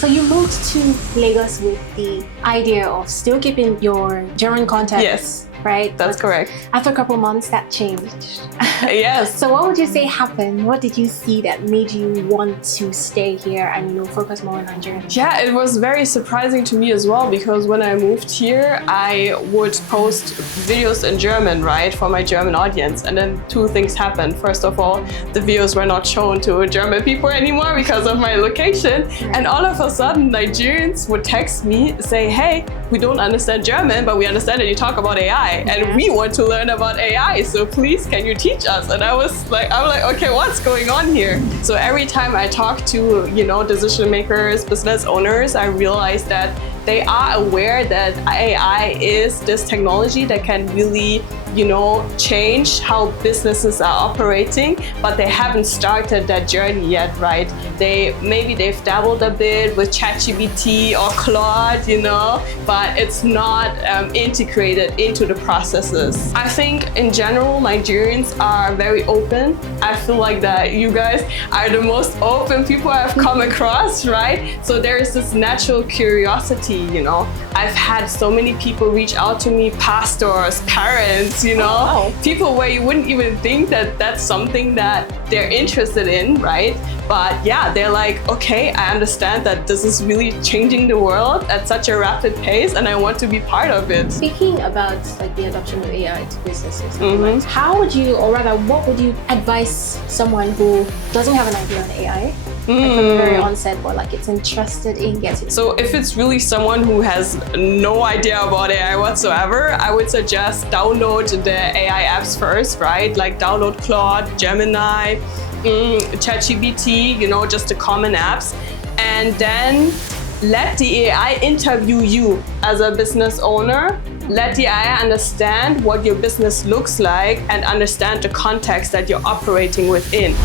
So you moved to Lagos with the idea of still keeping your German content. Yes. Right? That's correct. After a couple months, that changed. Yes. So what would you say happened? What did you see that made you want to stay here and focus more on Nigeria? Yeah, it was very surprising to me as well, because when I moved here, I would post videos in German, right, for my German audience. And then two things happened. First of all, the videos were not shown to German people anymore because of my location. Right. And all of a sudden, Nigerians would text me, say, hey, we don't understand German, but we understand that you talk about AI. And we want to learn about AI, so please, can you teach us? And I'm like, okay, what's going on here? So every time I talk to, decision makers, business owners, I realize that they are aware that AI is this technology that can really, change how businesses are operating, but they haven't started that journey yet, right? They've dabbled a bit with ChatGPT or Claude, but it's not integrated into the processes. I think in general, Nigerians are very open. I feel like that you guys are the most open people I've come across, right? So there is this natural curiosity, I've had so many people reach out to me, pastors, parents, people where you wouldn't even think that that's something that they're interested in, right? But yeah, they're like, okay, I understand that this is really changing the world at such a rapid pace and I want to be part of it. Speaking about the adoption of AI to businesses, how would you, or rather, what would you advise someone who doesn't have an idea on AI? From the very onset, or it's interested in getting. So if it's really someone who has no idea about AI whatsoever, I would suggest download the AI apps first, right? Like download Claude, Gemini, ChatGPT, just the common apps. And then let the AI interview you as a business owner. Let the AI understand what your business looks like and understand the context that you're operating within.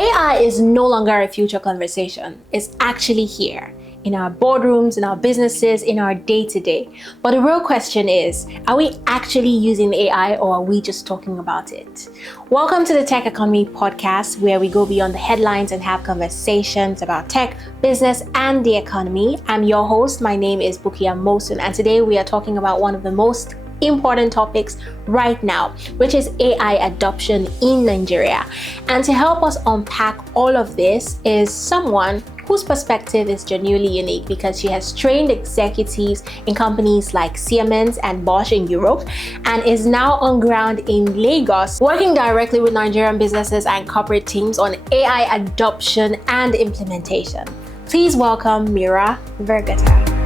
AI is no longer a future conversation. It's actually here in our boardrooms, in our businesses, in our day-to-day. But the real question is, are we actually using AI or are we just talking about it? Welcome to the Techeconomy AI Podcast, where we go beyond the headlines and have conversations about tech, business, and the economy. I'm your host. My name is Bukia Mosun, and today we are talking about one of the most important topics right now, which is AI adoption in Nigeria. And to help us unpack all of this is someone whose perspective is genuinely unique because she has trained executives in companies like Siemens and Bosch in Europe and is now on ground in Lagos, working directly with Nigerian businesses and corporate teams on AI adoption and implementation. Please welcome Mira Wörgötter.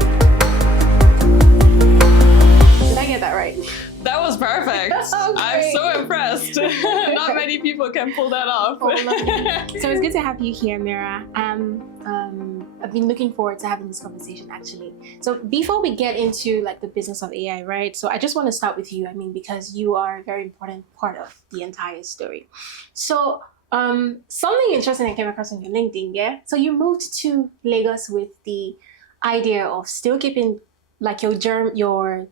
Get that right? That was perfect. I'm so impressed. Not many people can pull that off. So it's good to have you here, Mira. I've been looking forward to having this conversation actually. So before we get into the business of AI, right? So I just want to start with you. Because you are a very important part of the entire story. So something interesting I came across on your LinkedIn, yeah? So you moved to Lagos with the idea of still keeping your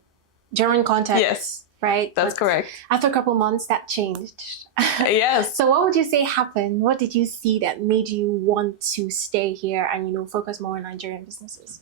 German content. Yes, right? That's correct. After a couple months, that changed. Yes. So what would you say happened? What did you see that made you want to stay here and, focus more on Nigerian businesses?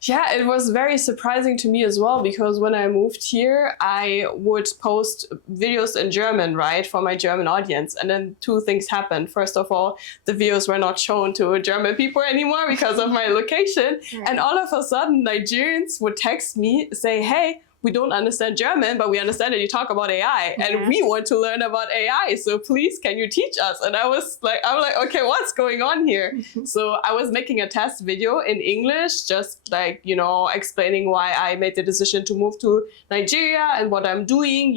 Yeah, it was very surprising to me as well, because when I moved here, I would post videos in German, right, for my German audience. And then two things happened. First of all, the videos were not shown to German people anymore because of my location. Right. And all of a sudden, Nigerians would text me, say, hey, we don't understand German, but we understand that you talk about AI and we want to learn about AI. So please, can you teach us? And I'm like, okay, what's going on here? So I was making a test video in English, just explaining why I made the decision to move to Nigeria and what I'm doing,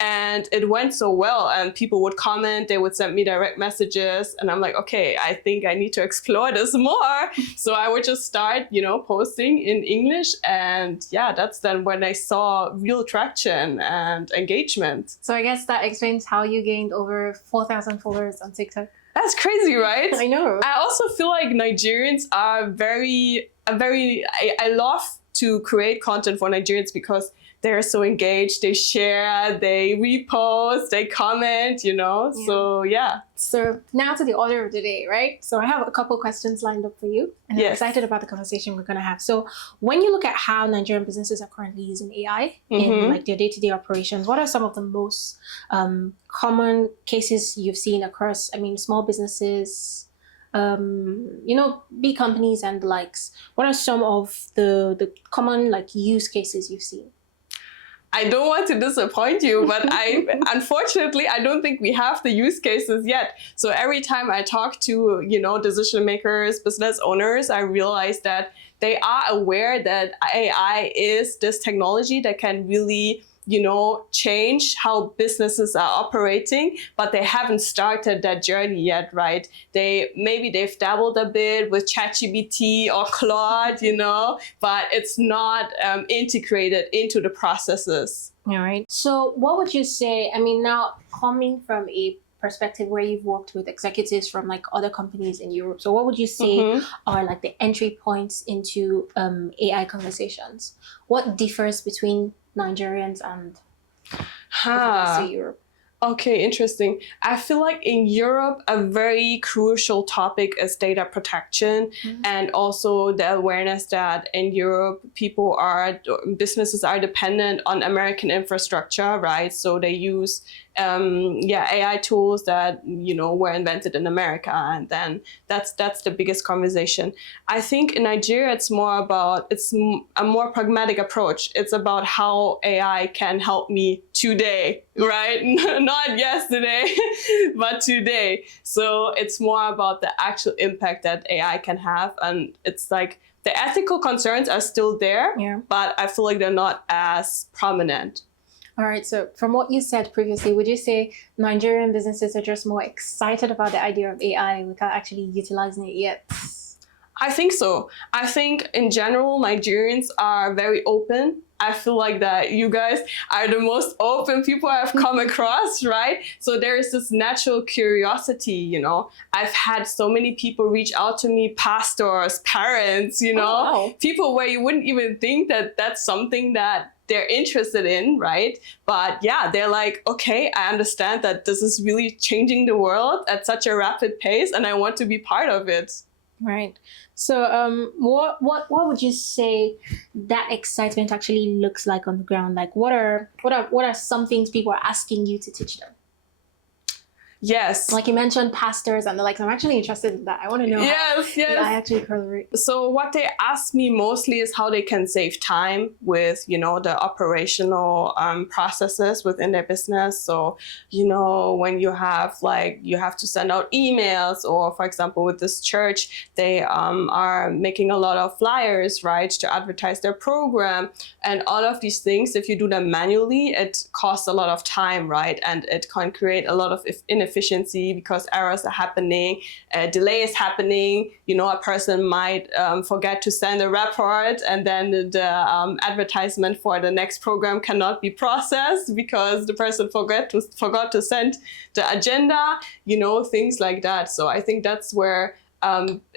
and it went so well. And people would comment, they would send me direct messages. And I'm like, okay, I think I need to explore this more. So I would just start, posting in English. And yeah, that's then when I saw real traction and engagement. So I guess that explains how you gained over 4,000 followers on TikTok. That's crazy, right? I know. I also feel like Nigerians are I love to create content for Nigerians because they're so engaged. They share, they repost, they comment, So yeah. So now to the order of the day, right? So I have a couple questions lined up for you, and I'm Yes. excited about the conversation we're going to have. So when you look at how Nigerian businesses are currently using AI in like their day-to-day operations, what are some of the most common cases you've seen across, small businesses, big companies and the likes? What are some of the common like use cases you've seen? I don't want to disappoint you, but unfortunately, I don't think we have the use cases yet. So every time I talk to, decision makers, business owners, I realize that they are aware that AI is this technology that can really, change how businesses are operating, but they haven't started that journey yet, right? They've dabbled a bit with ChatGPT or Claude, but it's not integrated into the processes. All right. So what would you say, now coming from a perspective where you've worked with executives from like other companies in Europe, so what would you say are like the entry points into AI conversations? What differs between Nigerians and Europe? Okay, interesting. I feel like in Europe, a very crucial topic is data protection and also the awareness that in Europe, businesses are dependent on American infrastructure, right? So they use AI tools that, were invented in America. And then that's the biggest conversation. I think in Nigeria, it's a more pragmatic approach. It's about how AI can help me today, right? Not yesterday, but today. So it's more about the actual impact that AI can have. And it's like the ethical concerns are still there, but I feel like they're not as prominent. All right. So from what you said previously, would you say Nigerian businesses are just more excited about the idea of AI without actually utilizing it yet? I think so. I think in general, Nigerians are very open. I feel like that you guys are the most open people I've come across, right? So there is this natural curiosity, I've had so many people reach out to me, pastors, parents, people where you wouldn't even think that that's something that they're interested in, right? But yeah, they're like, okay, I understand that this is really changing the world at such a rapid pace and I want to be part of it. Right. So what would you say that excitement actually looks like on the ground? Like what are some things people are asking you to teach them? Yes. Like you mentioned pastors and the like. I'm actually interested in that. I want to know how I actually correlate. So what they ask me mostly is how they can save time with, the operational processes within their business. So, when you have to send out emails, or for example, with this church, they are making a lot of flyers, right, to advertise their program. And all of these things, if you do them manually, it costs a lot of time, right? And it can create a lot of inefficiency because errors are happening, delay is happening. A person might forget to send a report, and then the advertisement for the next program cannot be processed because the person forgot to send the agenda. Things like that. So I think that's where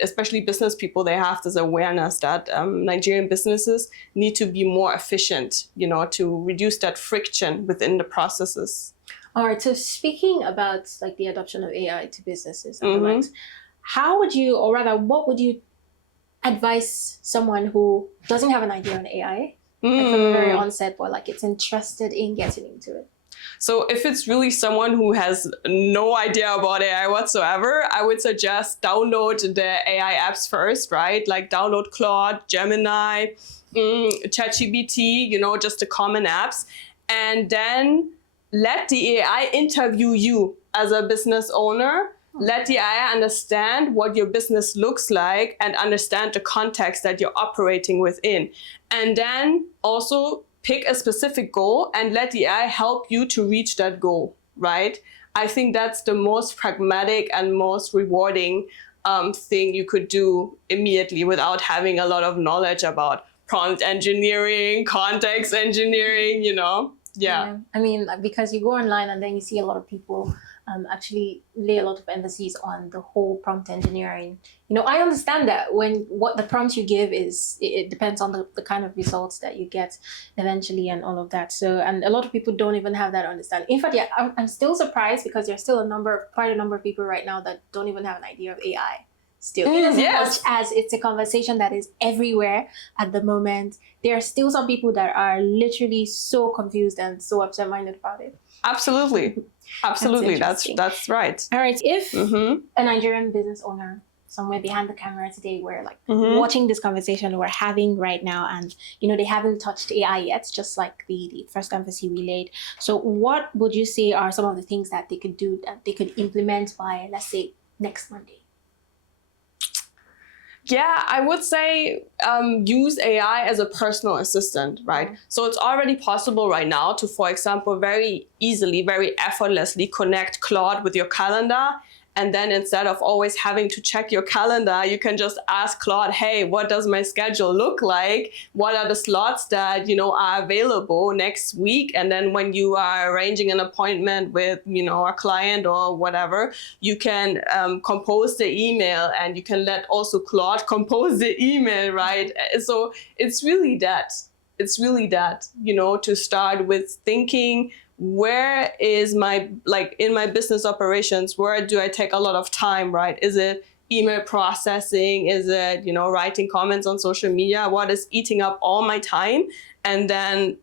especially business people, they have this awareness that Nigerian businesses need to be more efficient, to reduce that friction within the processes. All right. So speaking about like the adoption of AI to businesses and the likes, how would you, or rather, what would you advise someone who doesn't have an idea on AI like from the very onset, but like it's interested in getting into it? So if it's really someone who has no idea about AI whatsoever, I would suggest download the AI apps first, right? Like download Claude, Gemini, ChatGPT, just the common apps, and then let the AI interview you as a business owner. Let the AI understand what your business looks like and understand the context that you're operating within. And then also pick a specific goal and let the AI help you to reach that goal, right? I think that's the most pragmatic and most rewarding thing you could do immediately without having a lot of knowledge about prompt engineering, context engineering, Yeah. Because you go online and then you see a lot of people actually lay a lot of emphasis on the whole prompt engineering. I understand that what the prompt you give it depends on the kind of results that you get eventually and all of that. So, and a lot of people don't even have that understanding. In fact, yeah, I'm still surprised because there's still quite a number of people right now that don't even have an idea of AI. Still, in as much as it's a conversation that is everywhere at the moment, there are still some people that are literally so confused and so absent-minded about it. Absolutely. That's right. All right. If a Nigerian business owner somewhere behind the camera today were watching this conversation we're having right now, and they haven't touched AI yet, just like the first emphasis we laid. So what would you say are some of the things that they could do, that they could implement by, let's say, next Monday? Yeah, I would say use AI as a personal assistant, right? So it's already possible right now to, for example, very easily, very effortlessly connect Claude with your calendar. And then instead of always having to check your calendar, you can just ask Claude, hey, what does my schedule look like? What are the slots that, are available next week? And then when you are arranging an appointment with, a client or whatever, you can compose the email, and you can let also Claude compose the email, right? So it's really that, to start with thinking, where is my, in my business operations, where do I take a lot of time, right? Is it email processing? Is it, writing comments on social media? What is eating up all my time? And then,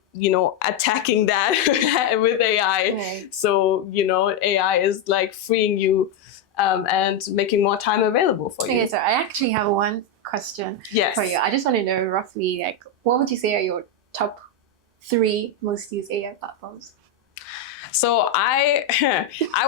attacking that with AI. Right. So, AI is freeing you and making more time available for you. Okay, so I actually have one question for you. I just want to know roughly, what would you say are your top 3 most used AI platforms? So I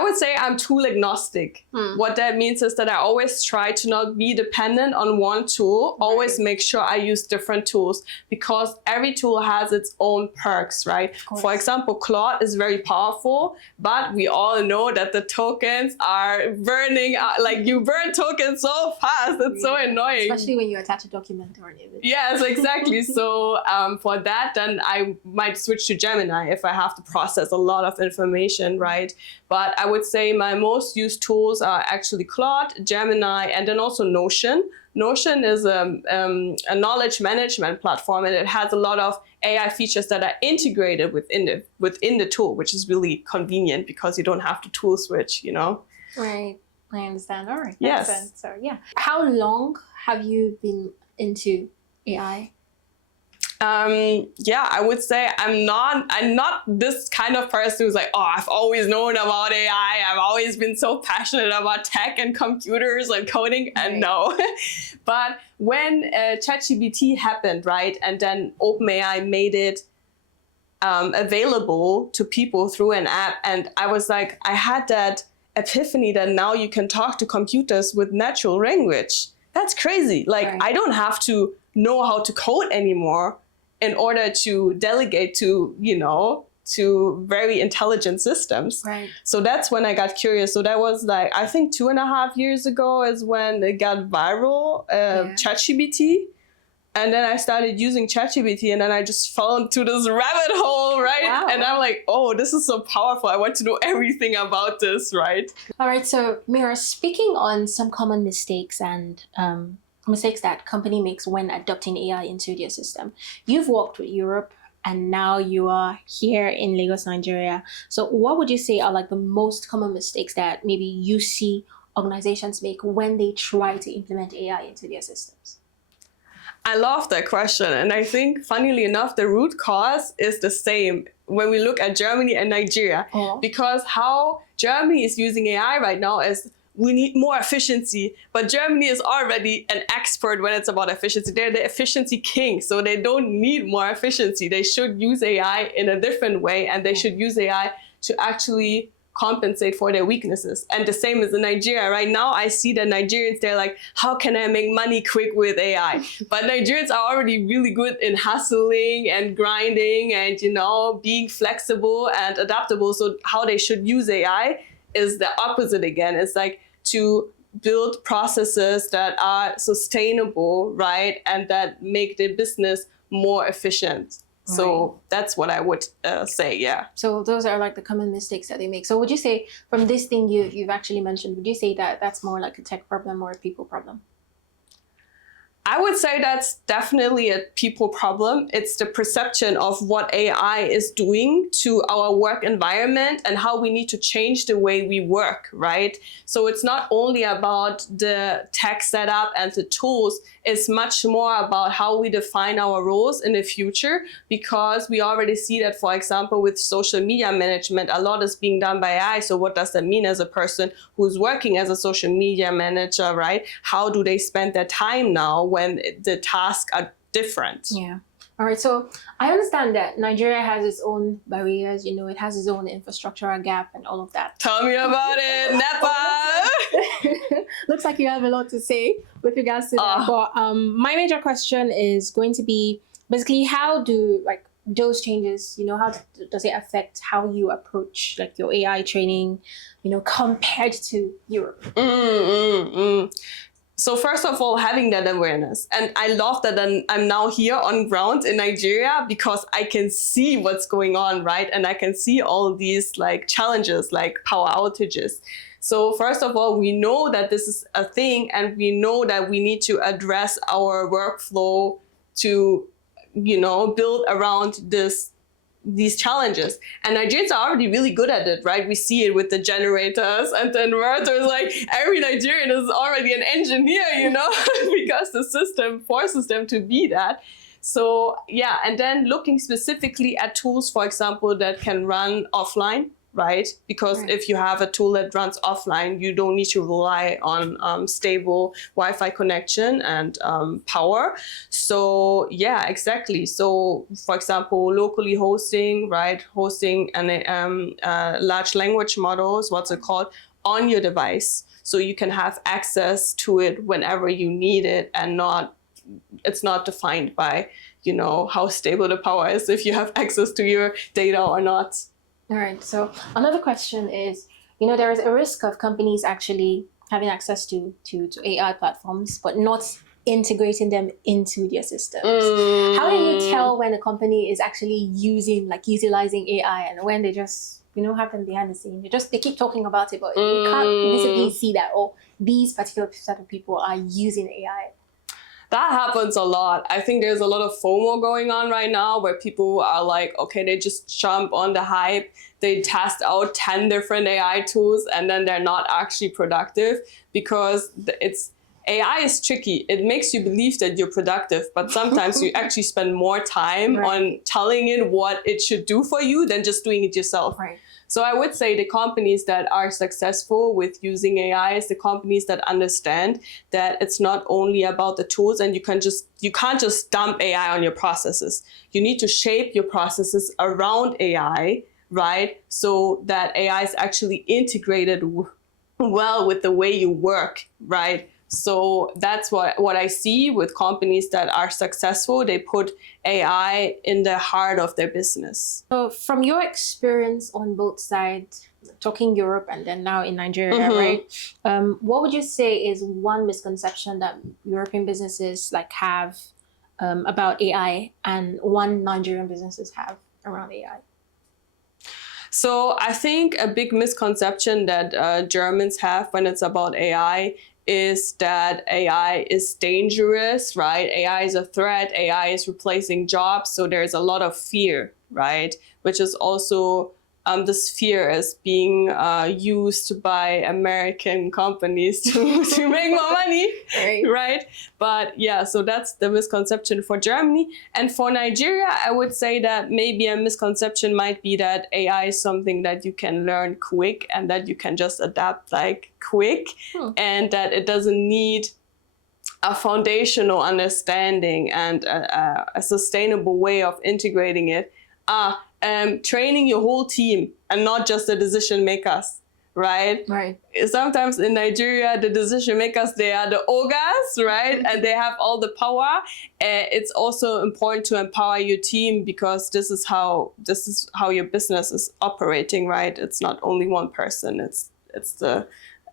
would say I'm tool agnostic. What that means is that I always try to not be dependent on one tool, always make sure I use different tools, because every tool has its own perks, right? For example, Claude is very powerful, but we all know that the tokens are burning out, you burn tokens so fast, it's so annoying. Especially when you attach a document or an image. Yes, exactly. So for that, then I might switch to Gemini if I have to process a lot of information, right? But I would say my most used tools are actually Claude, Gemini, and then also Notion. Notion is a knowledge management platform, and it has a lot of AI features that are integrated within the tool, which is really convenient because you don't have to tool switch, Right. I understand. All right. Yes. Makes sense. So yeah. How long have you been into AI? I would say I'm not this kind of person who's I've always known about AI. I've always been so passionate about tech and computers and coding. Right. And no, but when ChatGPT happened, right, and then OpenAI made it available to people through an app, and I was I had that epiphany that now you can talk to computers with natural language. That's crazy. Right. I don't have to know how to code anymore in order to delegate to very intelligent systems. Right. So that's when I got curious. So that was I think 2.5 years ago is when it got viral, ChatGPT. And then I started using ChatGPT, and then I just fell into this rabbit hole, right? Wow. And I'm oh, this is so powerful. I want to know everything about this, right? All right. So Mira, speaking on some common mistakes and mistakes that company makes when adopting AI into their system. You've worked with Europe, and now you are here in Lagos, Nigeria. So what would you say are the most common mistakes that maybe you see organizations make when they try to implement AI into their systems? I love that question. And I think, funnily enough, the root cause is the same when we look at Germany and Nigeria. Because how Germany is using AI right now is we need more efficiency, but Germany is already an expert when it's about efficiency. They're the efficiency king, so they don't need more efficiency. They should use AI in a different way, and they should use AI to actually compensate for their weaknesses. And the same as in Nigeria. Right now, I see that Nigerians, they're how can I make money quick with AI? But Nigerians are already really good in hustling and grinding and, being flexible and adaptable. So how they should use AI is the opposite again. It's to build processes that are sustainable, right? And that make the business more efficient. So that's what I would say, yeah. So those are like the common mistakes that they make. So would you say from this thing you've actually mentioned, would you say that that's more like a tech problem or a people problem? I would say that's definitely a people problem. It's the perception of what AI is doing to our work environment and how we need to change the way we work, right? So it's not only about the tech setup and the tools, it's much more about how we define our roles in the future, because we already see that, for example, with social media management, a lot is being done by AI. So what does that mean as a person who's working as a social media manager, right? How do they spend their time now when the tasks are different? Yeah. All right. So I understand that Nigeria has its own barriers, you know, it has its own infrastructural gap and all of that. Tell me about it, NEPA! Looks like you have a lot to say with regards to that. But my major question is going to be basically, how do like those changes, you know, how does it affect how you approach like your AI training, you know, compared to Europe? So first of all, having that awareness. And I love that I'm now here on ground in Nigeria, because I can see what's going on, right? And I can see all these like challenges, like power outages. So first of all, we know that this is a thing, and we know that we need to address our workflow to, you know, build around these challenges. And Nigerians are already really good at it, right? We see it with the generators and the inverters. Like every Nigerian is already an engineer, you know, because the system forces them to be that. So yeah, and then looking specifically at tools, for example, that can run offline, right? Because if you have a tool that runs offline, you don't need to rely on stable Wi-Fi connection and power. So yeah, exactly. So for example, locally hosting, right? Hosting and large language models, what's it called, on your device. So you can have access to it whenever you need it, and it's not defined by, you know, how stable the power is, if you have access to your data or not. All right. So another question is, you know, there is a risk of companies actually having access to AI platforms, but not integrating them into their systems. How do you tell when a company is actually utilizing AI and when they just, you know, have them behind the scene? They keep talking about it, but you can't visibly see that, oh, these particular set of people are using AI. That happens a lot. I think there's a lot of FOMO going on right now, where people are like, okay, they just jump on the hype. They test out 10 different AI tools, and then they're not actually productive, because AI is tricky. It makes you believe that you're productive, but sometimes you actually spend more time on telling it what it should do for you than just doing it yourself. Right. So I would say the companies that are successful with using AI is the companies that understand that it's not only about the tools, and you can't just dump AI on your processes. You need to shape your processes around AI, right? So that AI is actually integrated well with the way you work, right? So that's what I see with companies that are successful. They put AI in the heart of their business. So from your experience on both sides, talking Europe and then now in Nigeria, right? What would you say is one misconception that European businesses have about AI, and one Nigerian businesses have around AI? So I think a big misconception that Germans have when it's about AI is that AI is dangerous, right? AI is a threat. AI is replacing jobs. So there's a lot of fear, right? Which is also this fear is being used by American companies to make more money, right? But yeah, so that's the misconception for Germany. And for Nigeria, I would say that maybe a misconception might be that AI is something that you can learn quick and that you can just adapt quick, and that it doesn't need a foundational understanding and a sustainable way of integrating it. Training your whole team and not just the decision makers, right? Right. Sometimes in Nigeria, the decision makers, they are the ogres, right? And they have all the power. It's also important to empower your team, because this is how your business is operating, right? It's not only one person. It's the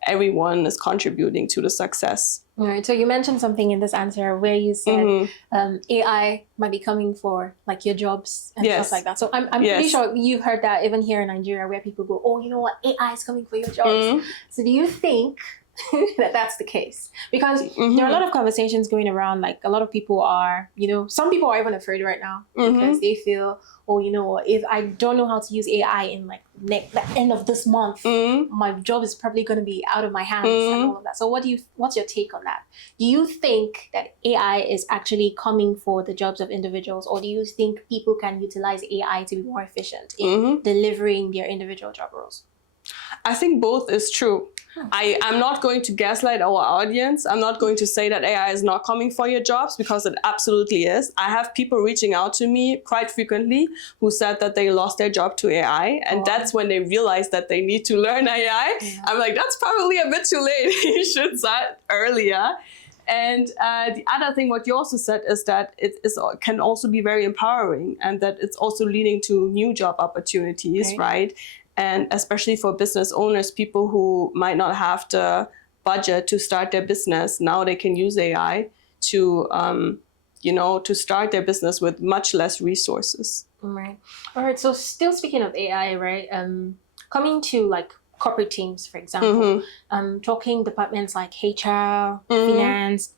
everyone is contributing to the success. All right. So you mentioned something in this answer where you said AI might be coming for like your jobs and stuff like that. So I'm pretty sure you've heard that even here in Nigeria, where people go, oh, you know what, AI is coming for your jobs. So do you think that that's the case? Because there are a lot of conversations going around, like a lot of people are, some people are even afraid right now because they feel, oh, if I don't know how to use AI in like the end of this month, my job is probably going to be out of my hands and all of that. So what's your take on that? Do you think that AI is actually coming for the jobs of individuals, or do you think people can utilize AI to be more efficient in delivering their individual job roles? I think both is true. I'm not going to gaslight our audience. I'm not going to say that AI is not coming for your jobs, because it absolutely is. I have people reaching out to me quite frequently who said that they lost their job to AI. And that's when they realized that they need to learn AI. I'm like, that's probably a bit too late. You should start earlier. And the other thing, what you also said, is that can also be very empowering, and that it's also leading to new job opportunities, right? And especially for business owners, people who might not have the budget to start their business, now they can use AI to, to start their business with much less resources. Right. All right. So still speaking of AI, right? Coming to like corporate teams, for example, talking departments like HR, finance,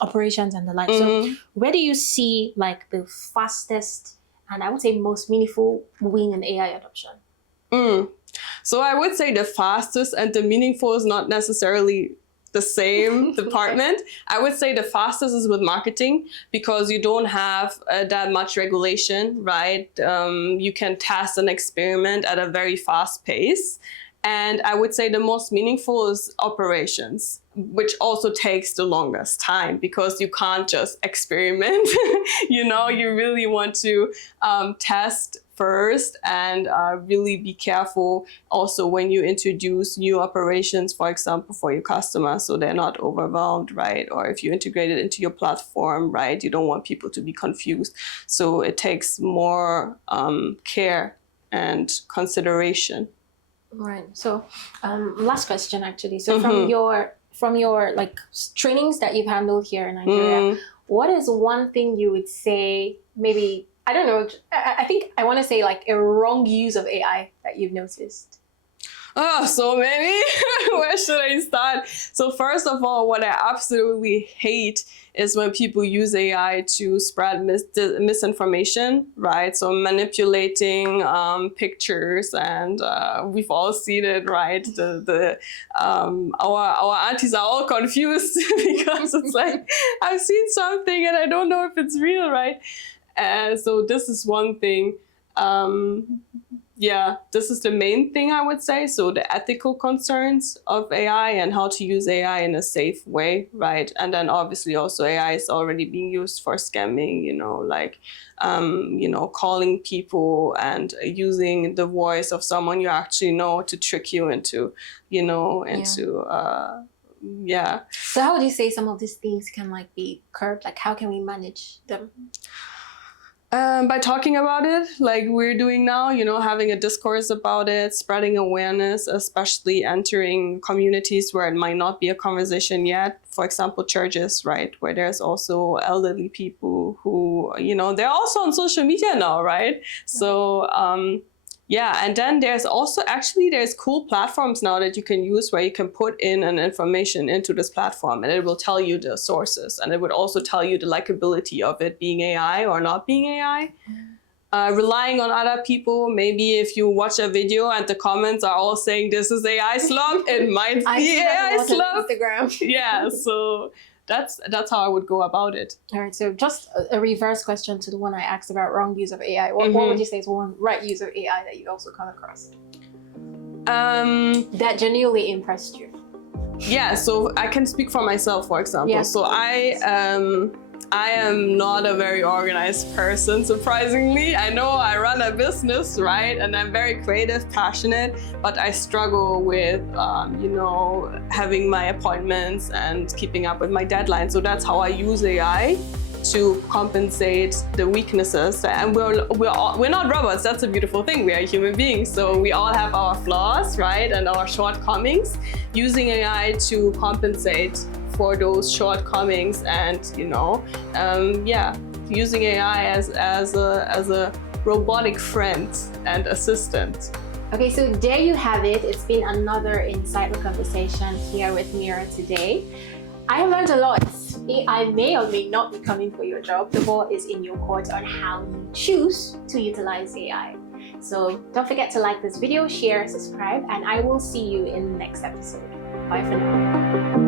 operations, and the like. So where do you see like the fastest and I would say most meaningful win in AI adoption? So I would say the fastest and the meaningful is not necessarily the same department. I would say the fastest is with marketing, because you don't have that much regulation, right? You can test and experiment at a very fast pace. And I would say the most meaningful is operations, which also takes the longest time, because you can't just experiment. You really want to test first and really be careful also when you introduce new operations, for example, for your customers, so they're not overwhelmed, right? Or if you integrate it into your platform, right? You don't want people to be confused. So it takes more care and consideration. Right. So last question, actually. So from your like trainings that you've handled here in Nigeria, what is one thing you would say, maybe, I don't know, I think I want to say like a wrong use of AI that you've noticed? Oh, so many. Where should I start? So first of all, what I absolutely hate is when people use AI to spread misinformation, right? So manipulating pictures, and we've all seen it, right? Our aunties are all confused because it's like, I've seen something and I don't know if it's real, right? So this is one thing. This is the main thing, I would say. So the ethical concerns of AI and how to use AI in a safe way, right? And then obviously also AI is already being used for scamming, calling people and using the voice of someone you actually know to trick you into. So how would you say some of these things can like be curbed? Like how can we manage them? By talking about it, like we're doing now, having a discourse about it, spreading awareness, especially entering communities where it might not be a conversation yet. For example, churches, right, where there's also elderly people who, they're also on social media now, right? So, and then there's cool platforms now that you can use where you can put in an information into this platform, and it will tell you the sources, and it would also tell you the likability of it being AI or not being AI. Relying on other people, maybe if you watch a video and the comments are all saying this is AI slump, it might be AI slump. Instagram. Yeah, so that's how I would go about it. All right, so just a reverse question to the one I asked about wrong use of AI. What would you say is one right use of AI that you've also come across? That genuinely impressed you? Yeah, so I can speak for myself, for example. Yeah. So I am not a very organized person, surprisingly. I know I run a business, right? And I'm very creative, passionate, but I struggle with, having my appointments and keeping up with my deadlines. So that's how I use AI. to compensate the weaknesses. And we're not robots. That's a beautiful thing. We are human beings, so we all have our flaws, right, and our shortcomings. Using AI to compensate for those shortcomings, and using AI as a robotic friend and assistant. Okay, so there you have it. It's been another insightful conversation here with Mira today. I have learned a lot. AI may or may not be coming for your job. The ball is in your court on how you choose to utilize AI. So don't forget to like this video, share, subscribe, and I will see you in the next episode. Bye for now.